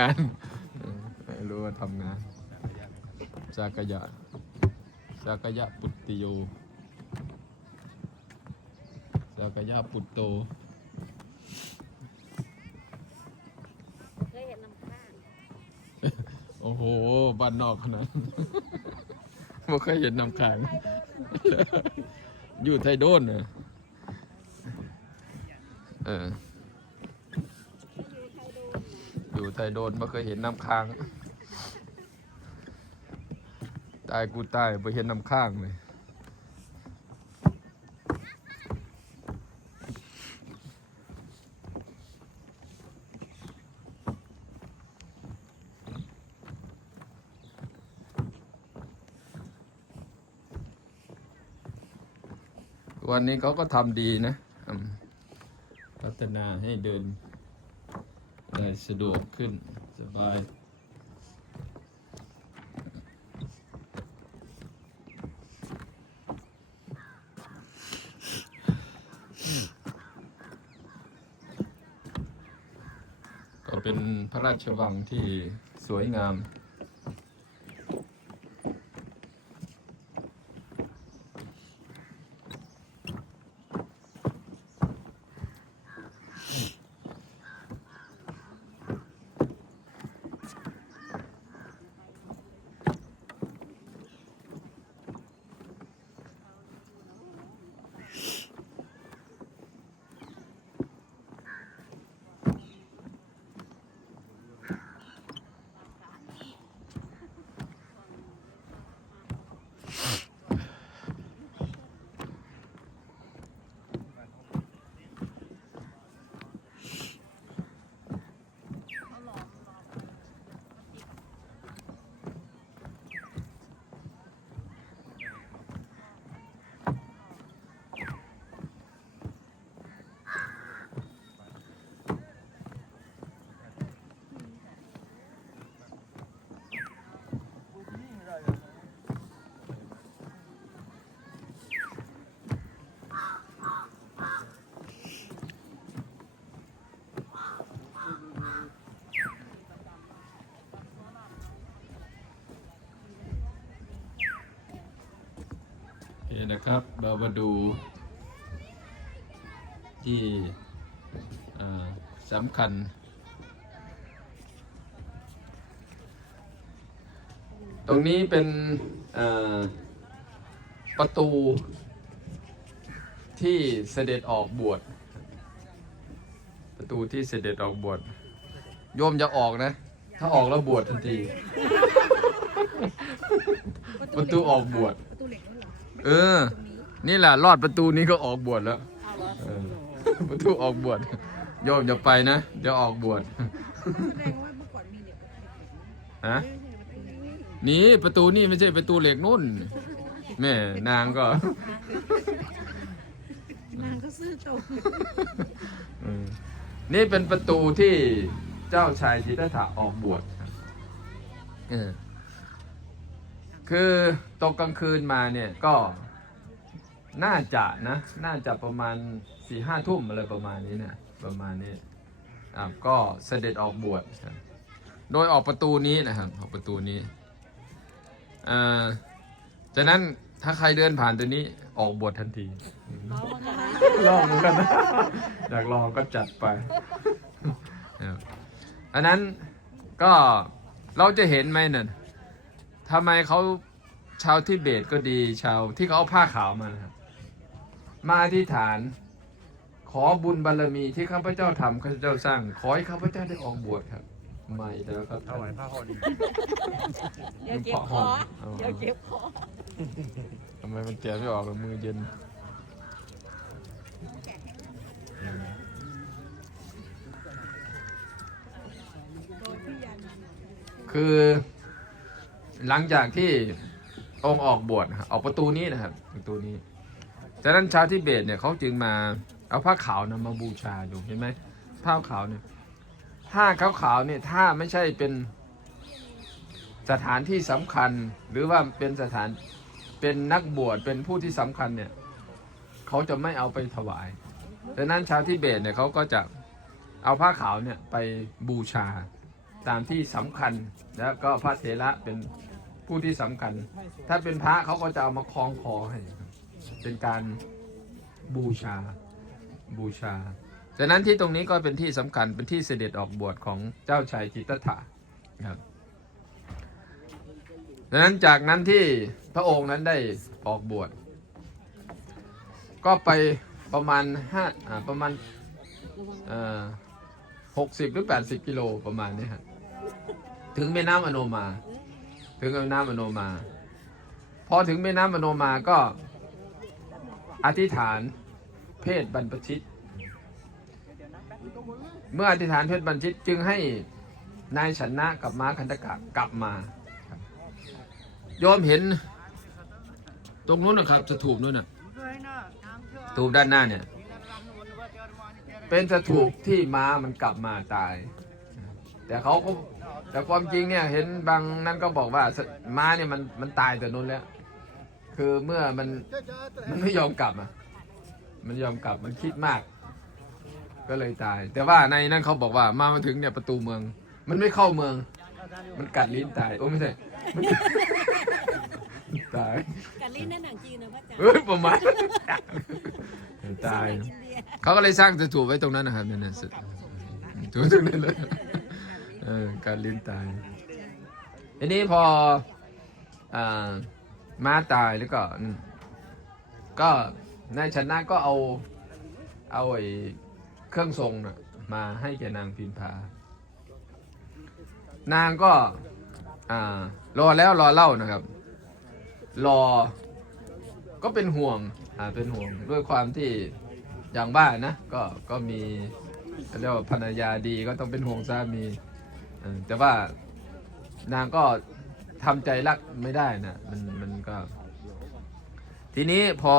งานเออไม่รู้ว่าทำงาน สากยะ สากยะปุตติโย สากยะปุตโต เคยเห็นน้ำข้างโอ้โห บ้านนอกขนาดไม่เคยเห็นน้ำขัง อยู่ไทยโดนเนอะเออ อยู่ไทยโดนไม่เคยเห็นน้ำค้าง ตายกูตายไม่เห็นน้ำค้างเลยวันนี้เขาก็ทำดีนะ พัฒนาให้เดิน ได้สะดวกขึ้น สบายก็เป็นพระราชวังที่สวยงาม นะครับเรามาดูที่อ่าสำคัญ ตรงนี้เป็นอ่าประตูที่เสด็จออกบวช ประตูที่เสด็จออกบวชโยมจะออกนะ ถ้าออกแล้วบวชทันที ประตูออกบวชประตู เหล็กนั่นเหรอเออ นี่แหละรอดประตูนี้ก็ออกบวชแล้วเอาเหรอเออประตูออกบวชโยมอย่าไปนะ เดี๋ยวออกบวชแสดงว่าเมื่อก่อนมีเหล็กประตูเหล็กฮะนี่นี่ประตูนี่ไม่ใช่ประตูเหล็กนุ่นแม่นางก็นางก็ซื่อตรงเออนี่เป็นประตูที่เจ้าชายสิทธัตถะออกบวชครับเออ คือตกกลางคืนมาเนี่ยก็น่าจะนะ น่าจะประมาณสี่ห้าทุ่มอะไรประมาณนี้นะประมาณนี้อ่าก็เสด็จออกบวชครับโดยออกประตูนี้นะครับออกประตูนี้อ่าจากนั้นถ้าใครเดินผ่านตัวนี้ออกบวชทันที ลองเหมือนกันนะอยากลองก็จัดไปครับอันนั้นก็เราจะเห็นไหมเนี่ย ทำไมเขาชาวทิเบตก็ดีชาวที่เขาเอาผ้าขาวมานะครับมาอธิษฐาน ขอบุญบารรมีที่ข้าพเจ้าทำข้าพเจ้าสร้าง ขอให้ข้าพเจ้าได้ออกบวชครับไม่แล้วครับถวายผ้าห่อดีเดี๋ยวเจ็บคอเดี๋ยวเจ็บคอทำไมมันแกะไม่ออกเลยมือเย็นคือ หลังจากที่องค์ออกบวชนะครับออกประตูนี้นะครับ ประตูนี้จากนั้นชาวทิเบตเนี่ยเขาจึงมาเอาผ้าขาวนะมาบูชาอยู่เห็นไหมผ้าขาวเนี่ยผ้าขาวขาวเนี่ยถ้าไม่ใช่เป็นสถานที่สำคัญ หรือว่าเป็นสถานเป็นนักบวชเป็นผู้ที่สำคัญเนี่ยเขาจะไม่เอาไปถวายดังนั้นชาวทิเบตเนี่ยเขาก็จะเอาผ้าขาวเนี่ยไปบูชาตามที่สำคัญ แล้วก็พระเถระเป็น ผู้ที่สำคัญ ถ้าเป็นพระเขาก็จะเอามาคล้องคอให้เป็นการบูชาบูชาฉะนั้นที่ตรงนี้ก็เป็นที่สำคัญเป็นที่เสด็จออกบวชของเจ้าชายจิตตถะครับดังนั้นจากนั้นที่พระองค์นั้นได้ออกบวช ก็ไปประมาณห้าอ่าประมาณหกสิบหรือแปดสิบกิโลประมาณนี้ฮะถึงแม่น้ำอโนมา ถึงแม่น้ำอโนมา พอถึงแม่น้ำอโนมาก็อธิษฐานเพศบรรพชิต เมื่ออธิษฐานเพศบรรพชิตจึงให้นายชนะกับม้าคันธกะกลับมาโยมเห็น ตรงนู้นนะครับสถูปนู้นน่ะสถูปด้านหน้าเนี่ย เป็นสถูปที่ม้ามันกลับมาตาย แต่เขาก็ แต่ความจริงเนี่ยเห็นบางนั่นก็บอกว่าสม้าเนี่ยมันมันตายแต่นู้นแล้ว คือเมื่อมันมันไม่ยอมกลับอะมันยอมกลับมันคิดมาก ก็เลยตาย แต่ว่าในนั้นเขาบอกว่ามามาถึงเนี่ยประตูเมือง มันไม่เข้าเมือง มันกัดลิ้นตายโอ้ไม่ใช่มันตายกันลิ้นนั่นหนังจีนนะพระอาจารย์เอ้ยประมาณตายอินเดียเขาก็เลยสร้างสถูปไว้ตรงนั้นนะครับนั่นน่ะสถูปตรงนั้นเลย เออการลิ้นตายทีนี้พออ่าม้าตายแล้วก็ก็นายชนะก็เอาเอาไอ้เครื่องทรงนะมาให้แกนางพิมพานางก็อ่ารอแล้วรอเล่านะครับ รอก็เป็นห่วงอ่าเป็นห่วงด้วยความที่อย่างบ้านนะ ก็ก็มีเรียกว่าภรรยาดีก็ต้องเป็นห่วงสามี เออแต่ว่านางก็ทำใจรักไม่ได้นะมันมันก็ ทีนี้พอ